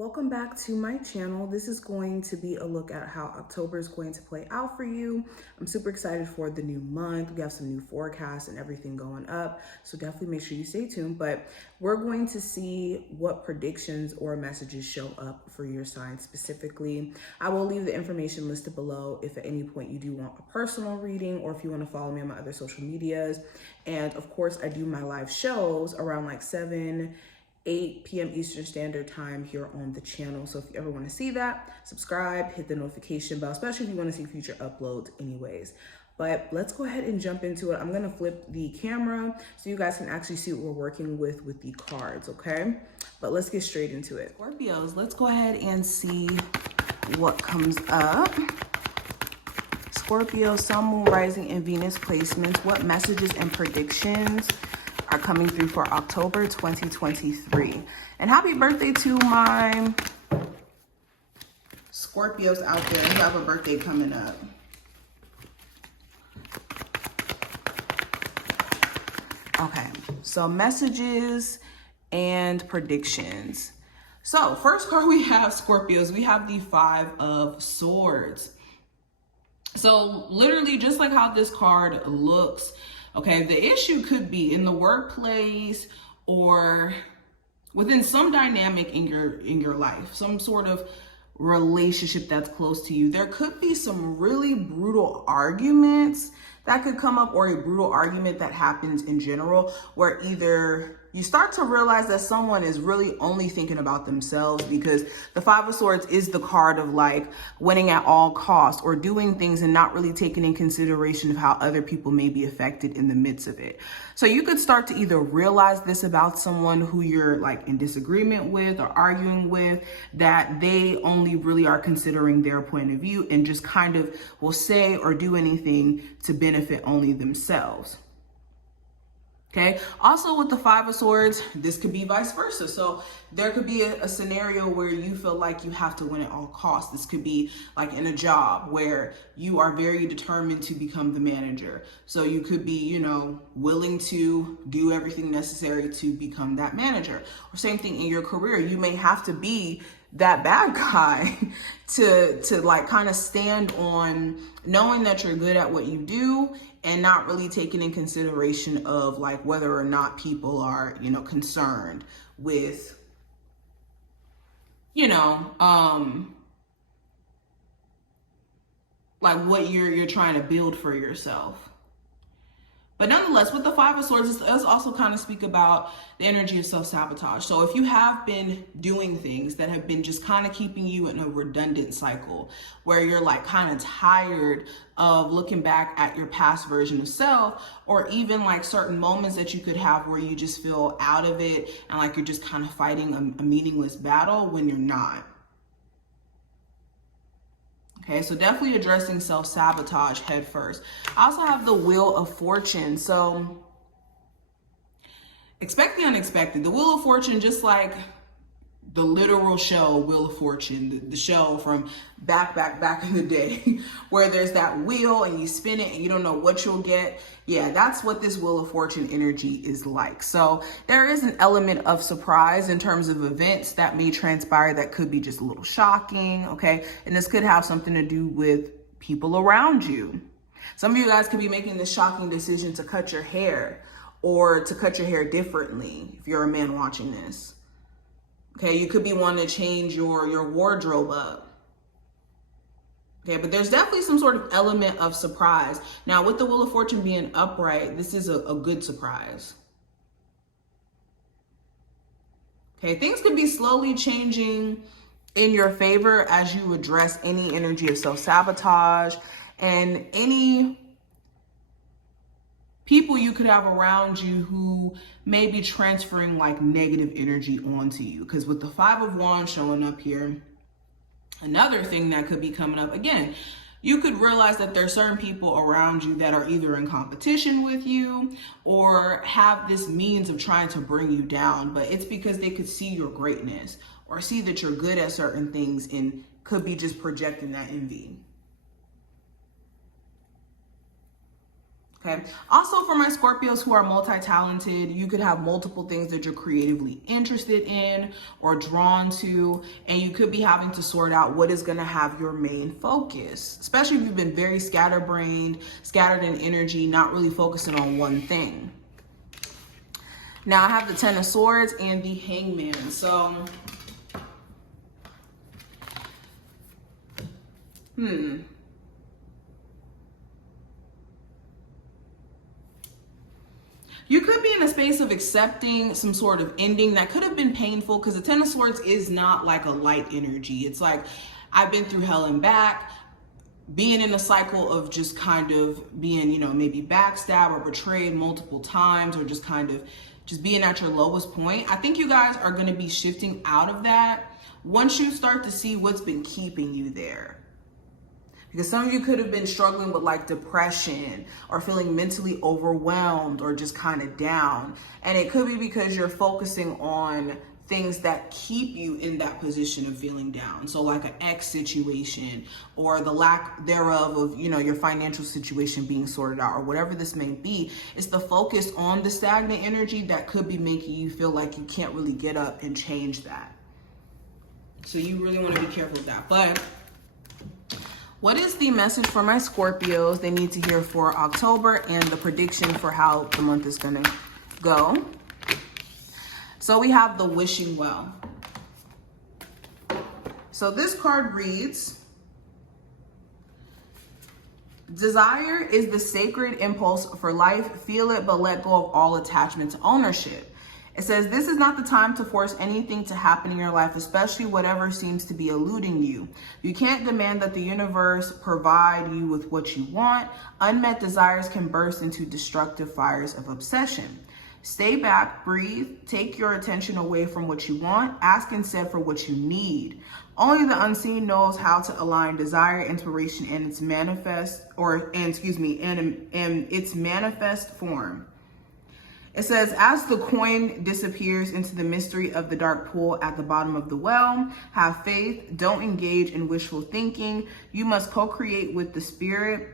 Welcome back to my channel. This is going to be a look at how October is going to play out for you. I'm super excited for the new month. We have some new forecasts and everything going up, so definitely make sure you stay tuned. But we're going to see what predictions or messages show up for your sign specifically. I will leave the information listed below if at any point you do want a personal reading or if you want to follow me on my other social medias. And of course, I do my live shows around like 8 p.m. Eastern Standard Time here on the channel. So if you ever want to see that, subscribe, hit the notification bell, especially if you want to see future uploads anyways. But let's go ahead and jump into it. I'm going to flip the camera so you guys can actually see what we're working with the cards, okay? But let's get straight into it. Scorpios, let's go ahead and see what comes up. Scorpio, Sun, Moon, Rising, and Venus placements. What messages and predictions are coming through for October 2023. And happy birthday to my Scorpios out there who have a birthday coming up. Okay, so messages and predictions. So first card we have, Scorpios, we have the 5 of Swords. So literally just like how this card looks, okay, the issue could be in the workplace or within some dynamic in your life, some sort of relationship that's close to you. There could be some really brutal arguments that could come up, or a brutal argument that happens in general, where either you start to realize that someone is really only thinking about themselves, because the 5 of Swords is the card of like winning at all costs or doing things and not really taking in consideration of how other people may be affected in the midst of it. So you could start to either realize this about someone who you're like in disagreement with or arguing with, that they only really are considering their point of view and just kind of will say or do anything to benefit only themselves. Okay. Also with the 5 of Swords, this could be vice versa. So there could be a scenario where you feel like you have to win at all costs. This could be like in a job where you are very determined to become the manager. So you could be, you know, willing to do everything necessary to become that manager. Or same thing in your career. You may have to be that bad guy to like kind of stand on knowing that you're good at what you do and not really taking in consideration of like whether or not people are, you know, concerned with, you know, like what you're trying to build for yourself. But nonetheless, with the 5 of Swords, it does also kind of speak about the energy of self-sabotage. So if you have been doing things that have been just kind of keeping you in a redundant cycle, where you're like kind of tired of looking back at your past version of self, or even like certain moments that you could have where you just feel out of it and like you're just kind of fighting a meaningless battle when you're not. Okay, so definitely addressing self-sabotage head first. I also have the Wheel of Fortune. So expect the unexpected. The Wheel of Fortune, just like the literal show Wheel of Fortune, the show from back in the day, where there's that wheel and you spin it and you don't know what you'll get. Yeah, that's what this Wheel of Fortune energy is like. So there is an element of surprise in terms of events that may transpire that could be just a little shocking, okay? And this could have something to do with people around you. Some of you guys could be making this shocking decision to cut your hair or to cut your hair differently if you're a man watching this. Okay, you could be wanting to change your wardrobe up. Okay, but there's definitely some sort of element of surprise. Now, with the Wheel of Fortune being upright, this is a good surprise. Okay, things could be slowly changing in your favor as you address any energy of self-sabotage and any people you could have around you who may be transferring like negative energy onto you. Because with the 5 of Wands showing up here, another thing that could be coming up, again, you could realize that there's certain people around you that are either in competition with you or have this means of trying to bring you down, but it's because they could see your greatness or see that you're good at certain things and could be just projecting that envy. Okay. Also, for my Scorpios who are multi-talented, you could have multiple things that you're creatively interested in or drawn to, and you could be having to sort out what is going to have your main focus, especially if you've been very scatterbrained, scattered in energy, not really focusing on one thing. Now I have the Ten of Swords and the Hangman. So, you could be in a space of accepting some sort of ending that could have been painful, because the Ten of Swords is not like a light energy. It's like, I've been through hell and back, being in a cycle of just kind of being, you know, maybe backstabbed or betrayed multiple times, or just kind of just being at your lowest point. I think you guys are going to be shifting out of that once you start to see what's been keeping you there. Because some of you could have been struggling with like depression or feeling mentally overwhelmed or just kind of down. And it could be because you're focusing on things that keep you in that position of feeling down. So like an ex situation, or the lack thereof of, you know, your financial situation being sorted out, or whatever this may be. It's the focus on the stagnant energy that could be making you feel like you can't really get up and change that. So you really want to be careful with that. But what is the message for my Scorpios they need to hear for October, and the prediction for how the month is going to go? So we have the Wishing Well. So this card reads, desire is the sacred impulse for life. Feel it, but let go of all attachment to ownership. It says, this is not the time to force anything to happen in your life, especially whatever seems to be eluding you. You can't demand that the universe provide you with what you want. Unmet desires can burst into destructive fires of obsession. Stay back, breathe, take your attention away from what you want, ask instead for what you need. Only the unseen knows how to align desire, inspiration, and its manifest, and its manifest form. It says, as the coin disappears into the mystery of the dark pool at the bottom of the well, have faith, don't engage in wishful thinking. You must co-create with the spirit,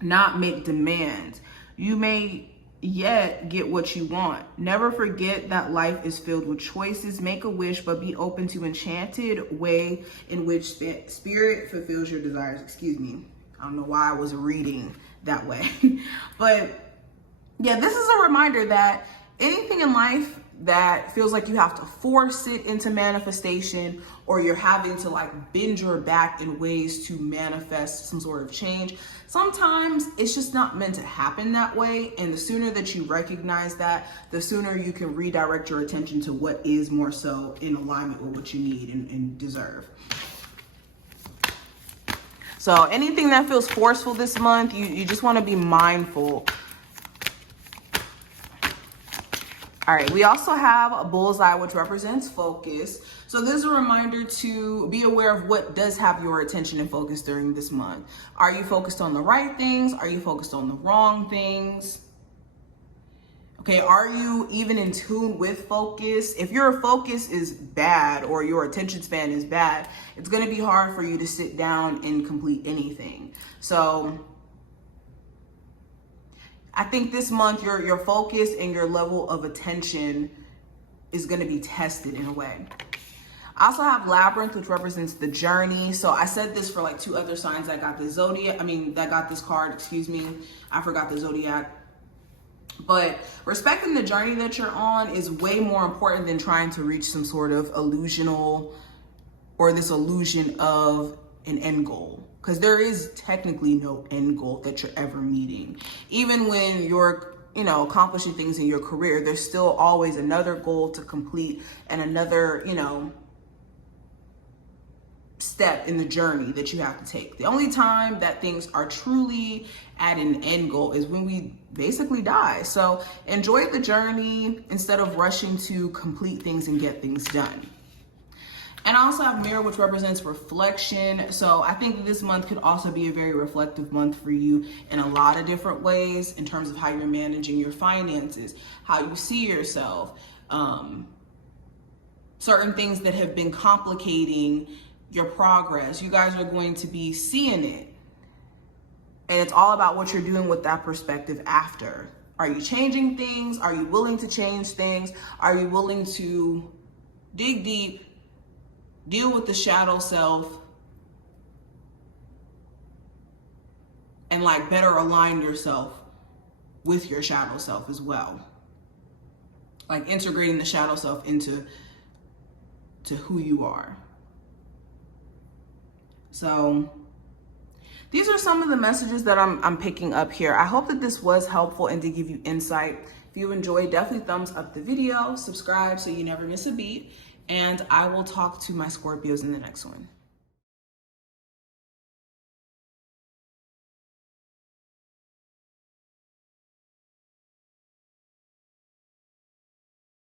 not make demands. You may yet get what you want. Never forget that life is filled with choices. Make a wish, but be open to enchanted way in which the spirit fulfills your desires. Excuse me. I don't know why I was reading that way, but yeah, this is a reminder that anything in life that feels like you have to force it into manifestation, or you're having to like bend your back in ways to manifest some sort of change, sometimes it's just not meant to happen that way. And the sooner that you recognize that, the sooner you can redirect your attention to what is more so in alignment with what you need and deserve. So anything that feels forceful this month, you just want to be mindful. All right, we also have a bullseye, which represents focus. So this is a reminder to be aware of what does have your attention and focus during this month. Are you focused on the right things? Are you focused on the wrong things? Okay, are you even in tune with focus? If your focus is bad or your attention span is bad, it's going to be hard for you to sit down and complete anything. So I think this month your focus and your level of attention is going to be tested in a way. I also have Labyrinth, which represents the journey. So I said this for like two other signs that got this that got this card, excuse me. I forgot the zodiac. But respecting the journey that you're on is way more important than trying to reach some sort of illusional or this illusion of an end goal. Because there is technically no end goal that you're ever meeting. Even when you're, accomplishing things in your career, there's still always another goal to complete and another, step in the journey that you have to take. The only time that things are truly at an end goal is when we basically die. So enjoy the journey instead of rushing to complete things and get things done. And I also have Mirror, which represents reflection. So I think this month could also be a very reflective month for you in a lot of different ways in terms of how you're managing your finances, how you see yourself, certain things that have been complicating your progress. You guys are going to be seeing it. And it's all about what you're doing with that perspective after. Are you changing things? Are you willing to change things? Are you willing to dig deep, deal with the shadow self, and like better align yourself with your shadow self as well? Like integrating the shadow self into who you are. So these are some of the messages that I'm picking up here. I hope that this was helpful and to give you insight. If you enjoyed, definitely thumbs up the video, subscribe so you never miss a beat, and I will talk to my Scorpios in the next one.